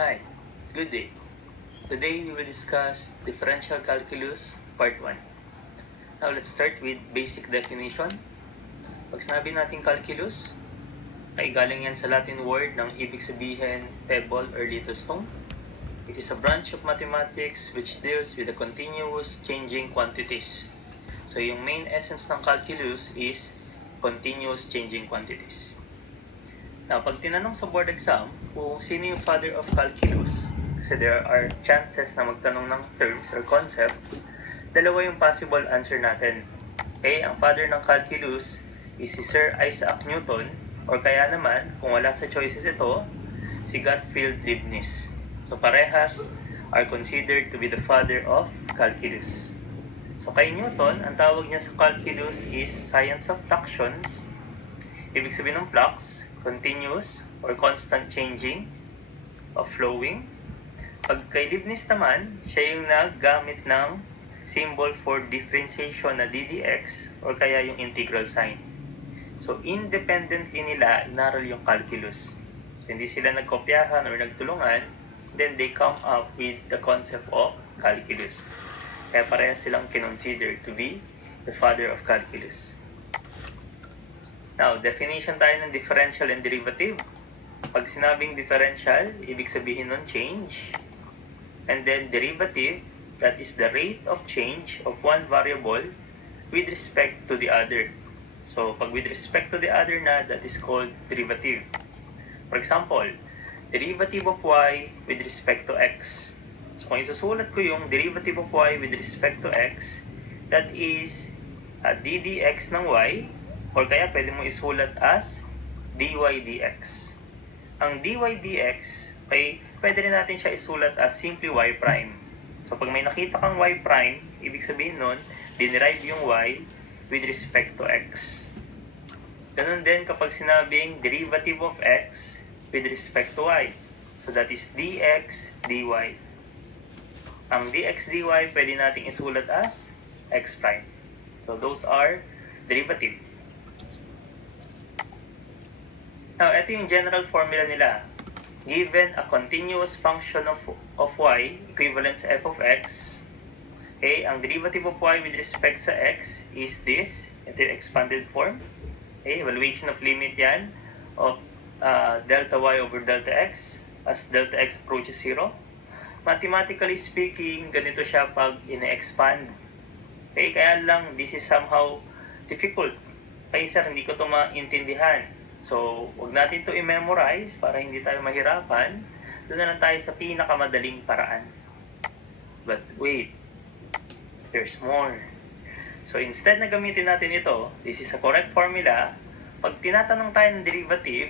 Hi, good day. Today we will discuss differential calculus part 1. Now let's start with basic definition. Pag sinabi natin calculus, ay galing yan sa Latin word ng ibig sabihin pebble or little stone. It is a branch of mathematics which deals with the continuous changing quantities. So yung main essence ng calculus is continuous changing quantities. Now, pag tinanong sa board exam kung sino yung father of calculus, kasi there are chances na magtanong ng terms or concept, dalawa yung possible answer natin. Okay, ang father ng calculus is si Sir Isaac Newton, or kaya naman, kung wala sa choices ito, si Gottfried Leibniz. So parehas are considered to be the father of calculus. So kay Newton, ang tawag niya sa calculus is science of fractions. Ibig sabihin ng flux, continuous or constant changing of flowing. Pag kay Leibniz naman, siya yung naggamit ng symbol for differentiation na ddx or kaya yung integral sign. So independently nila inaral yung calculus. So hindi sila nagkopyahan or nagtulungan, then they come up with the concept of calculus. Kaya pareha silang kinonsider to be the father of calculus. Now, definition tayo ng differential and derivative. Pag sinabing differential, ibig sabihin nun change. And then derivative, that is the rate of change of one variable with respect to the other. So, pag with respect to the other na, that is called derivative. For example, derivative of y with respect to x. So, kung isusulat ko yung derivative of y with respect to x, that is d dx ng y, or kaya pwede mo isulat as dy dx. Ang dy dx, ay pwede rin natin siya isulat as simply y prime. So pag may nakita kang y prime, ibig sabihin nun, dinerive yung y with respect to x. Ganun din kapag sinabing derivative of x with respect to y. So that is dx dy. Ang dx dy pwede natin isulat as x prime. So those are derivative. Now, ito yung general formula nila. Given a continuous function of y equivalent sa f of x, okay, ang derivative of y with respect sa x is this. Ito yung expanded form. Okay, evaluation of limit yan of delta y over delta x as delta x approaches 0. Mathematically speaking, ganito siya pag ine-expand. Okay, kaya lang this is somehow difficult. Kaya sir, hindi ko ito maintindihan. So, huwag natin ito i-memorize para hindi tayo mahirapan. Doon na lang tayo sa pinakamadaling paraan. But wait, there's more. So, instead na gamitin natin ito, this is a correct formula. Pag tinatanong tayo ng derivative,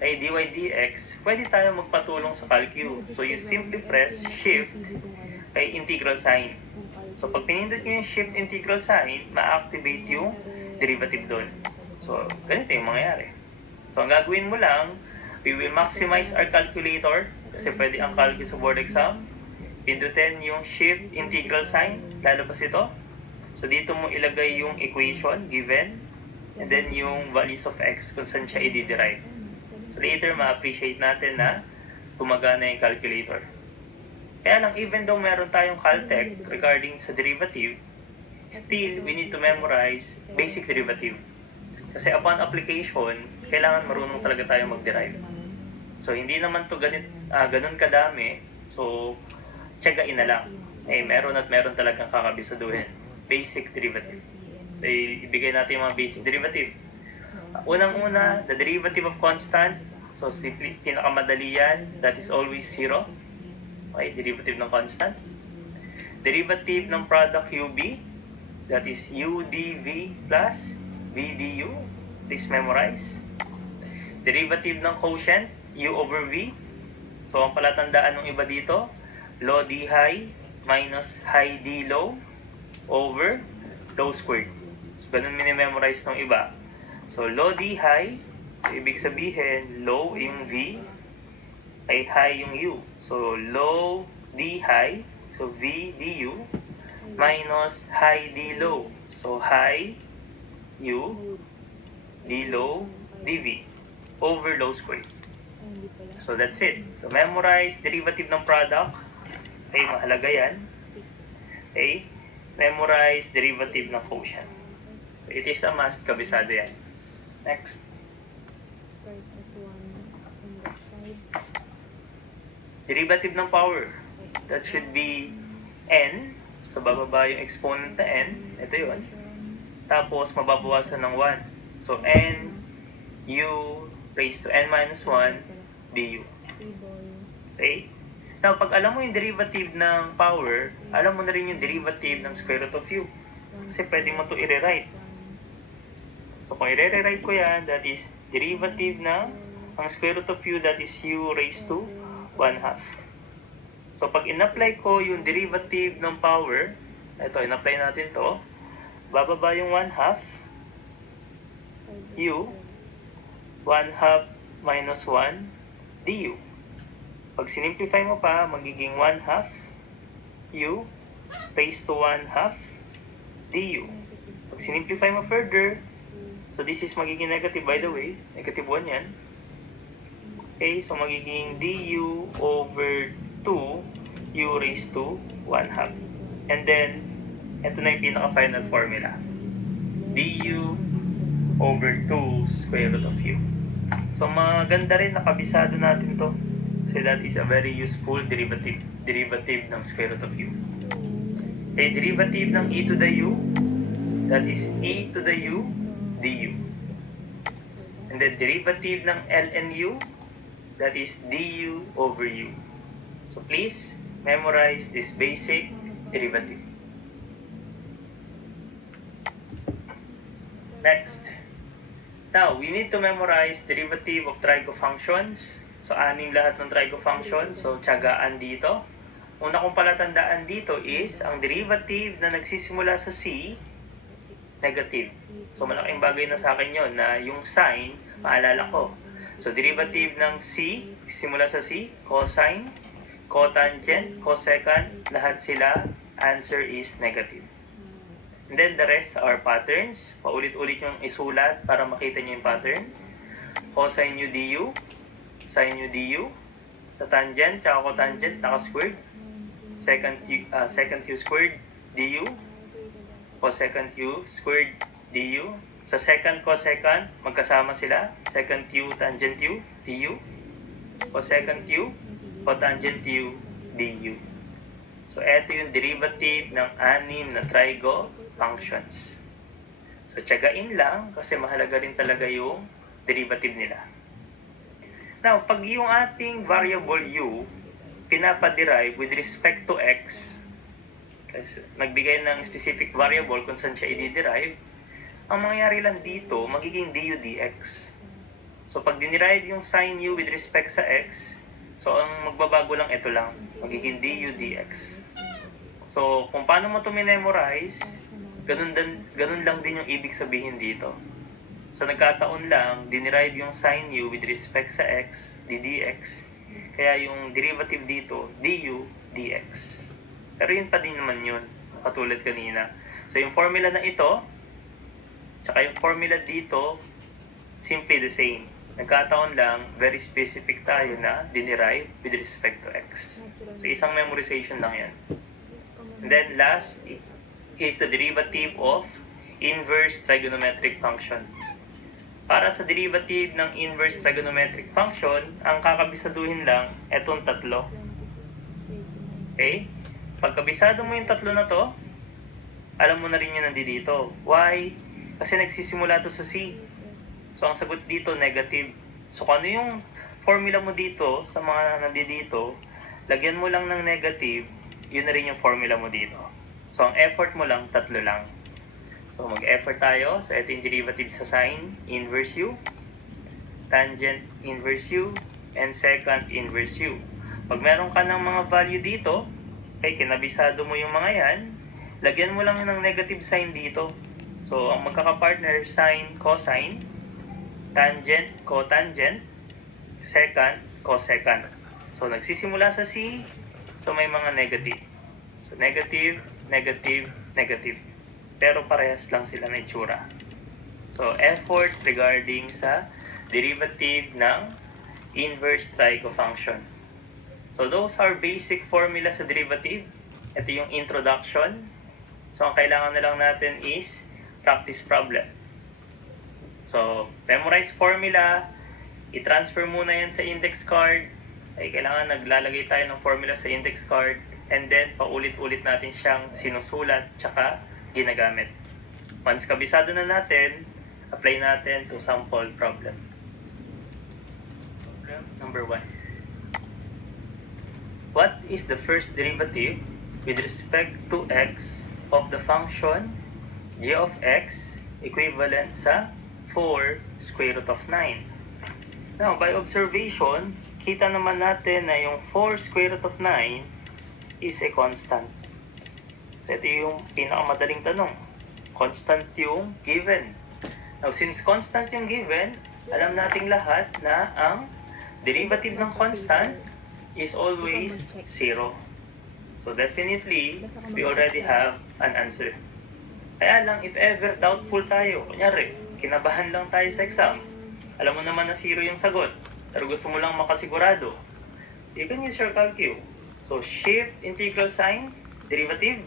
ay dy dx, pwede tayo magpatulong sa calcu. So, you simply press shift ay integral sign. So, pag pinindot nyo yung shift integral sign, ma-activate yung derivative doon. So, ganito yung mangyayari. So, ang gagawin mo lang, we will maximize our calculator kasi pwede ang calculus sa board exam. Pindutin yung shift integral sign, lalabas ito. So, dito mo ilagay yung equation given and then yung values of x kung saan siya i-derive. So, later ma-appreciate natin na gumagana yung calculator. Kaya lang, even though meron tayong caltech regarding sa derivative, still, we need to memorize basic derivative. Kasi upon application, kailangan marunong talaga tayo mag-derive. So, hindi naman to ganun kadami. So, tiyagain na lang. Meron at meron talagang kakabisaduhin. Basic derivative. So, ibigay natin yung mga basic derivative. Unang-una, the derivative of constant. So, simply, pinakamadali yan. That is always 0. Okay, derivative ng constant. Derivative ng product UB. That is u dv plus v du. Please memorize. Derivative ng quotient, u over v. So, ang palatandaan ng iba dito, low d high minus high d low over low squared. So, ganun minimemorize ng iba. So, low d high, so ibig sabihin, low yung v, ay high yung u. So, low d high, so v du, minus high d low. So, high u d low dv over low squared. So that's it. So memorize derivative ng product. Okay, mahalaga yan. Okay, memorize derivative ng quotient. So it is a must, kabisado yan. Next. Derivative ng power. That should be n. So bababa yung exponent na n. Ito yun. Tapos mababawasan ng 1. So n u raised to n minus 1 du. Okay? Now, pag alam mo yung derivative ng power, alam mo na rin yung derivative ng square root of u. Kasi pwede mo ito i-rewrite. So kung i-rewrite ko yan, that is derivative ng ang square root of u, that is u raised to 1/2. So pag in-apply ko yung derivative ng power, ito, in-apply natin to, bababa yung 1/2 u 1/2 minus 1 du. Pag sinimplify mo pa, magiging 1/2 u raised to 1/2 du. Pag sinimplify mo further, so this is magiging negative, by the way, negative 1 yan. Okay, so magiging du over 2 u raised to 1/2. And then, ito na yung pinaka-final formula. Du over 2 square root of u. So maganda rin, nakabisado natin to. So that is a very useful derivative. Derivative ng square root of u. A derivative ng e to the u, that is e to the u du. And then derivative ng ln u, that is du over u. So please memorize this basic derivative. Next. Now, we need to memorize derivative of trigo functions. So, 6 lahat ng trigo functions. So, tiyagaan dito. Una kong palatandaan dito is, ang derivative na nagsisimula sa c, negative. So, malaking bagay na sa akin yun, na yung sign, maalala ko. So, derivative ng c, simula sa c, cosine, cotangent, cosecant, lahat sila, answer is negative. And then the rest are patterns. Paulit-ulit yung isulat para makita nyo yung pattern. Cosine u du, sine u du, sa tangent, tsaka cotangent, naka-squared. Secant u squared du, cosecant u squared du. Sa secant, cosecant, magkasama sila. Secant u, tangent u, du. Cosecant u, cotangent u, du. So, ito yung derivative ng 6 na trigo functions. So, tiyagain lang kasi mahalaga rin talaga yung derivative nila. Now, pag yung ating variable u, pinapaderive with respect to x, kasi nagbigay ng specific variable kung saan siya i-derive, ang mangyayari lang dito, magiging du dx. So, pag dinerive yung sin u with respect sa x, so, ang magbabago lang ito lang, magiging du dx. So, kung paano mo ito memorize, ganun lang din yung ibig sabihin dito. So, nagkataon lang, dinerive yung sin u with respect sa x, ddx. Kaya yung derivative dito, du dx. Pero yun pa din naman yun, katulad kanina. So, yung formula na ito, tsaka yung formula dito, simply the same. Nagkataon lang, very specific tayo na dinerive with respect to x. So, isang memorization lang yan. And then last is the derivative of inverse trigonometric function. Para sa derivative ng inverse trigonometric function, ang kakabisaduhin lang etong tatlo. Okay? Pagkabisado mo yung tatlo na to, alam mo na rin yung nandito. Why? Kasi nagsisimula to sa c. So, ang sagot dito, negative. So, kung ano yung formula mo dito, sa mga nandito, lagyan mo lang ng negative, yun na rin yung formula mo dito. So, ang effort mo lang, tatlo lang. So, mag-effort tayo. So, ito yung derivative sa sine, inverse u, tangent, inverse u, and secant, inverse u. Pag meron ka ng mga value dito, okay, kinabisado mo yung mga yan, lagyan mo lang ng negative sign dito. So, ang magkakapartner, sine, cosine, tangent, cotangent, secant, cosecant. So, nagsisimula sa c, so may mga negative. So, negative, negative, negative. Pero parehas lang sila na itsura. So, effort regarding sa derivative ng inverse trigo function. So those are basic formula sa derivative. Ito yung introduction. So ang kailangan na lang natin is practice problem. So memorize formula, i-transfer muna yan sa index card. Ay kailangan naglalagay tayo ng formula sa index card, and then paulit-ulit natin siyang sinusulat tsaka ginagamit. Once kabisado na natin, apply natin to sample problem. Problem number 1. What is the first derivative with respect to x of the function g of x equivalent sa 4 square root of 9? Now, by observation, kita naman natin na yung 4 square root of 9 is a constant. So, ito yung pinakamadaling tanong. Constant yung given. Now, since constant yung given, alam nating lahat na ang derivative ng constant is always 0. So, definitely, we already have an answer. Kaya lang, if ever doubtful tayo, kunyari, kinabahan lang tayo sa exam, alam mo naman na 0 yung sagot, pero gusto mo lang makasigurado, you can use your calcu. So, shift integral sign, derivative.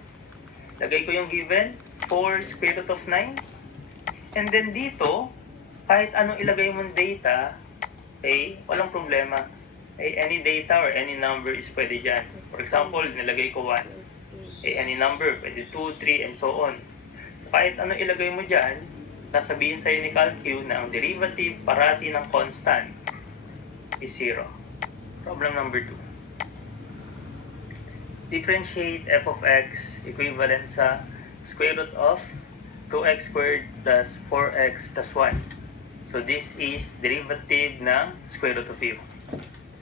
Lagay ko yung given, 4 square root of 9. And then dito, kahit anong ilagay mong data, walang problema. Any data or any number is pwede dyan. For example, nilagay ko 1. Any number, pwede 2, 3, and so on. So, kahit anong ilagay mo dyan, nasabihin sa'yo ni Calcu na ang derivative parati ng constant is 0. Problem number 2. Differentiate f of x equivalent sa square root of 2x squared plus 4x plus 1. So this is derivative ng square root of u.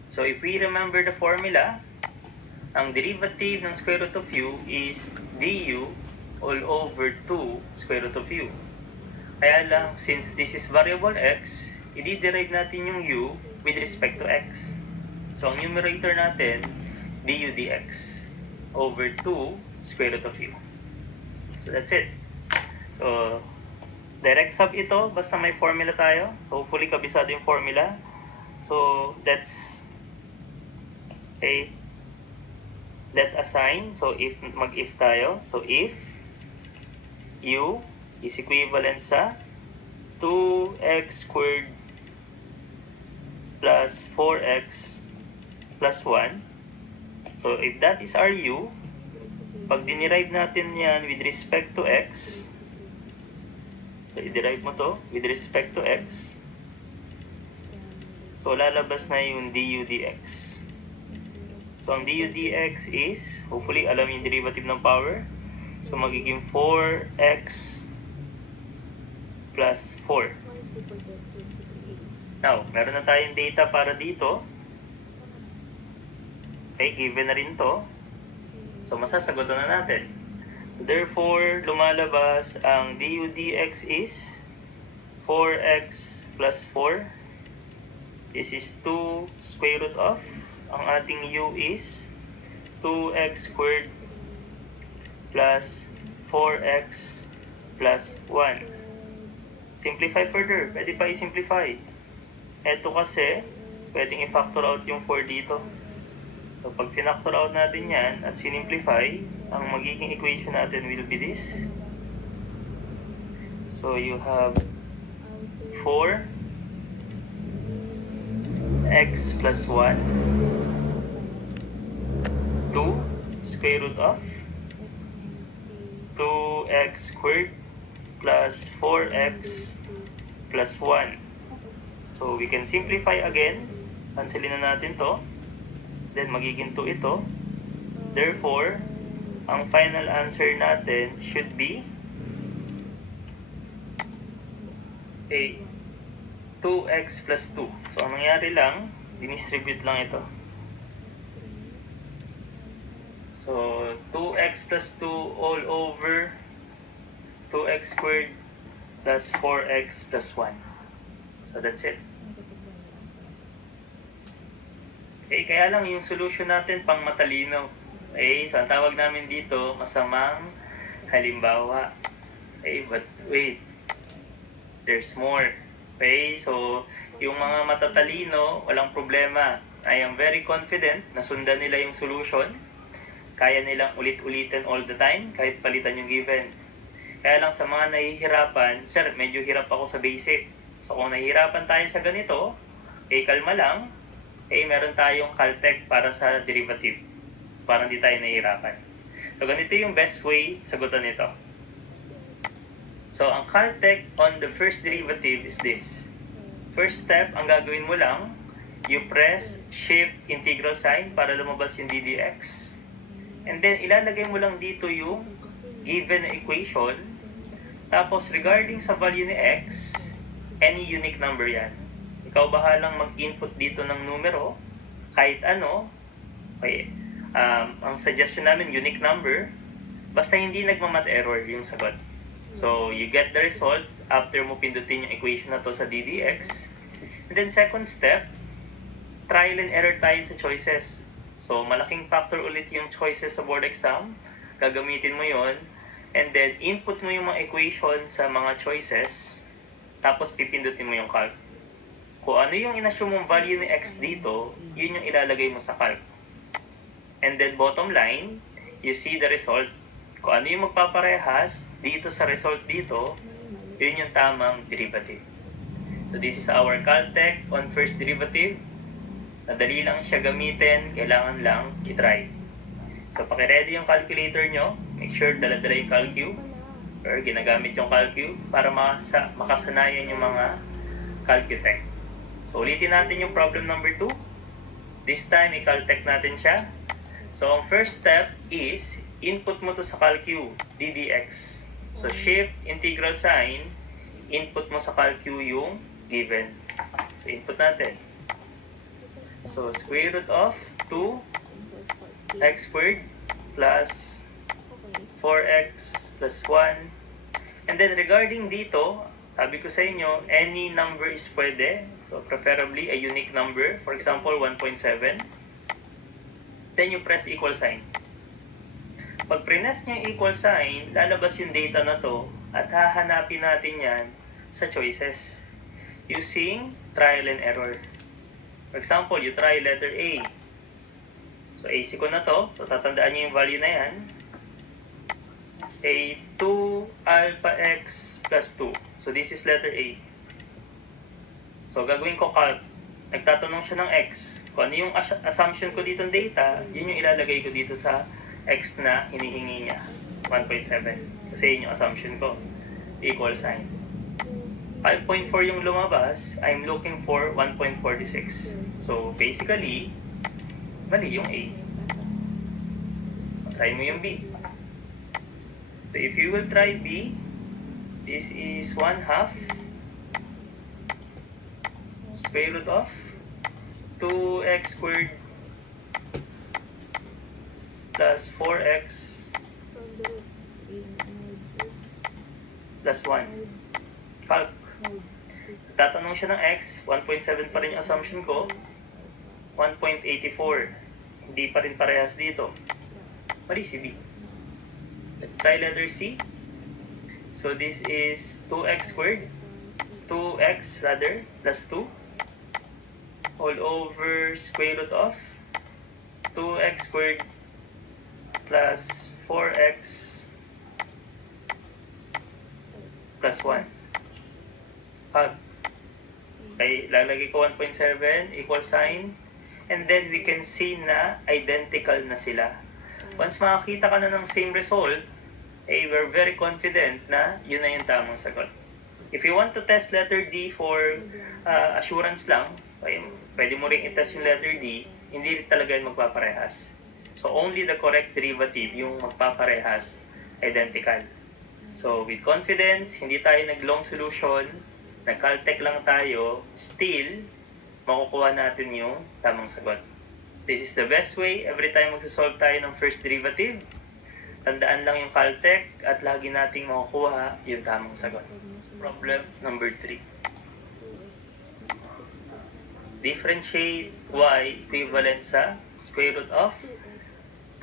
So if we remember the formula, ang derivative ng square root of u is du all over 2 square root of u. Kaya lang, since this is variable x, i-derive natin yung u with respect to x. So ang numerator natin, du dx over 2 square root of u. So that's it. So, direct sub ito, basta may formula tayo. Hopefully, kabisado yung formula. So, let's let assign. So, mag-if tayo. So, if u is equivalent sa 2x squared plus 4x plus 1. So, if that is our u, pag dinerive natin yan with respect to x, so, i-derive mo to with respect to x. So, lalabas na yung du dx. So, ang du dx is, hopefully, alam yung derivative ng power. So, magiging 4x plus 4. Now, meron na tayong data para dito. Okay, given na rin to. So, masasagutan na natin. Therefore, lumalabas ang du dx is 4x plus 4. This is 2 square root of. Ang ating u is 2x squared plus 4x plus 1. Simplify further. Pwede pa i-simplify. Ito kasi, pwedeng i-factor out yung 4 dito. So, pag tinactor out natin yan at sinimplify, ang magiging equation natin will be this. So, you have 4x plus 1, 2 square root of 2x squared plus 4x plus 1. So, we can simplify again. Cancelin na natin to. Then, magiging 2 ito. Therefore, ang final answer natin should be 2x plus 2. So, ang nangyari lang, dinistribute lang ito. So, 2x plus 2 all over 2x squared plus 4x plus 1. So, that's it. Okay, kaya lang yung solution natin pang matalino. Okay, so ang tawag namin dito, masamang halimbawa. Okay, but wait. There's more. Okay, so yung mga matatalino, walang problema. I am very confident na sundan nila yung solution. Kaya nilang ulit-ulitin all the time kahit palitan yung given. Kaya lang sa mga nahihirapan, sir, medyo hirap ako sa basic. So kung nahihirapan tayo sa ganito, kalma lang, meron tayong Caltech para sa derivative. Para hindi tayo nahihirapan. So ganito yung best way sagutan nito. So ang Caltech on the first derivative is this. First step, ang gagawin mo lang, you press shift integral sign para lumabas yung ddx. And then ilalagay mo lang dito yung given equation. Tapos regarding sa value ni x, any unique number yan. Ikaw bahalang mag-input dito ng numero, kahit ano. Okay. Ang suggestion namin, unique number, basta hindi nagmamat error yung sagot. So, you get the result after mo pindutin yung equation na to sa ddx. And then second step, trial and error tayo sa choices. So, malaking factor ulit yung choices sa board exam. Gagamitin mo yon. And then, input mo yung mga equation sa mga choices. Tapos, pipindutin mo yung calc. Kung ano yung inassume mong value ni x dito, yun yung ilalagay mo sa calc. And then, bottom line, you see the result. Kung ano yung magpaparehas dito sa result dito, yun yung tamang derivative. So this is our Caltech on first derivative. Nadali lang siya gamitin, kailangan lang i-try. So paki-ready yung calculator nyo, make sure dala-dala yung calcu or ginagamit yung calcu para makasanayan yung mga calcutech. So ulitin natin yung problem number 2. This time i-caltech natin siya. So ang first step is input mo to sa calcu, ddx. So shift integral sign, input mo sa calcu yung given. So input natin. So square root of 2x squared plus 4x plus 1. And then regarding dito, sabi ko sa inyo, any number is pwede. So preferably a unique number. For example, 1.7. Then you press equal sign. Pag prines niya yung equal sign, lalabas yung data na to at hahanapin natin yan sa choices using trial and error. For example, you try letter A. So, AC ko na to. So, tatandaan niyo yung value na yan. A 2 alpha x plus 2. So, this is letter A. So, gagawin ko calc. Nagtatanong siya ng x. Kung ano yung assumption ko dito ng data, yun yung ilalagay ko dito sa x na hinihingi niya, 1.7. Kasi yun yung assumption ko. Equal sign. 5.4 yung lumabas, I'm looking for 1.46. So, basically, mali yung A. Try mo yung B. So, if you will try B, this is 1/2 square root of 2x squared plus 4x plus 1. Calc. Tatanong siya ng x, 1.7 pa rin yung assumption ko, 1.84. Hindi pa rin parehas dito. Mali si B. Let's try letter C. So this is 2x squared, 2x rather, plus 2, all over square root of 2x squared plus 4x plus 1. Okay, lalagay ko 1.7 equal sign, and then we can see na identical na sila. Once makakita ka na ng same result, we're very confident na yun na yung tamang sagot. If you want to test letter D for assurance lang, pwede mo rin i-test yung letter D, hindi talaga yung magpaparehas. So only the correct derivative yung magpaparehas, identical. So with confidence, hindi tayo nag-long solution, nag-caltech lang tayo, still, makukuha natin yung tamang sagot. This is the best way every time magsasolve tayo ng first derivative. Tandaan lang yung caltech at lagi nating makukuha yung tamang sagot. Problem number 3. Differentiate y equivalent sa square root of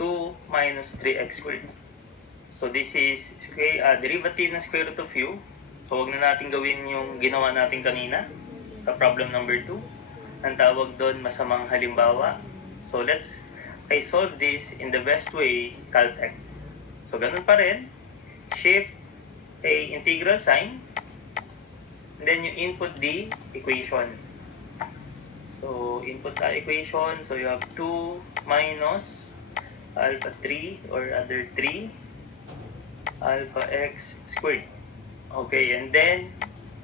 2 minus 3x squared. So this is derivative ng square root of u. So, huwag na natin gawin yung ginawa natin kanina sa problem number 2. Ang tawag doon, masamang halimbawa. So, let's solve this in the best way, Caltech. So, ganun pa rin. Shift a integral sign. And then, you input the equation. So, input the equation. So, you have 2 minus alpha 3 or other 3 alpha x squared. Okay, and then,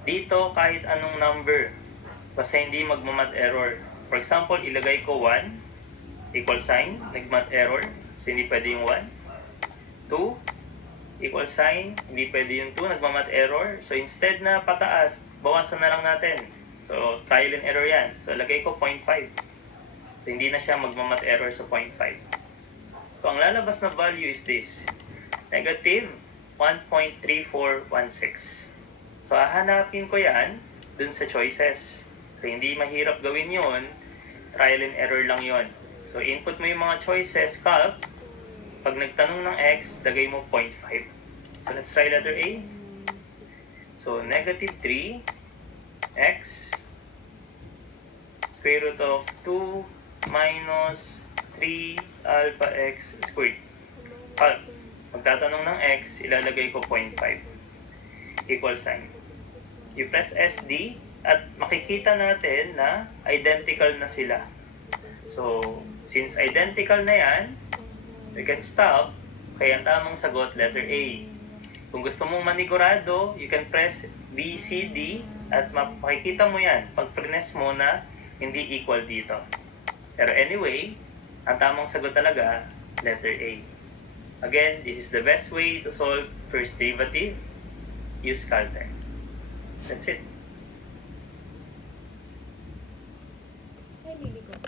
dito kahit anong number, basta hindi magmamat error. For example, ilagay ko 1, equal sign, nagmat error, so hindi pwede yung 1. 2, equal sign, hindi pwede yung 2, nagmamat error. So instead na pataas, bawasan na lang natin. So, trial and error yan. So, lagay ko 0.5. So, hindi na siya magmamat error sa 0.5. So, ang lalabas na value is this. Negative 1.3416. So, hahanapin ko yan dun sa choices. So, hindi mahirap gawin yun. Trial and error lang yon. So, input mo yung mga choices, calc. Pag nagtanong ng x, lagay mo 0.5. So, let's try letter A. So, negative 3x square root of 2 minus 3 alpha x squared. Calc. Magtatanong ng x, ilalagay ko 0.5. Equal sign. You press SD at makikita natin na identical na sila. So, since identical na yan, we can stop. Kaya ang tamang sagot, letter A. Kung gusto mong manigurado, you can press B, C, D at makikita mo yan pag press mo na hindi equal dito. Pero anyway, ang tamang sagot talaga, letter A. Again, this is the best way to solve first derivative. Use Caltech. That's it.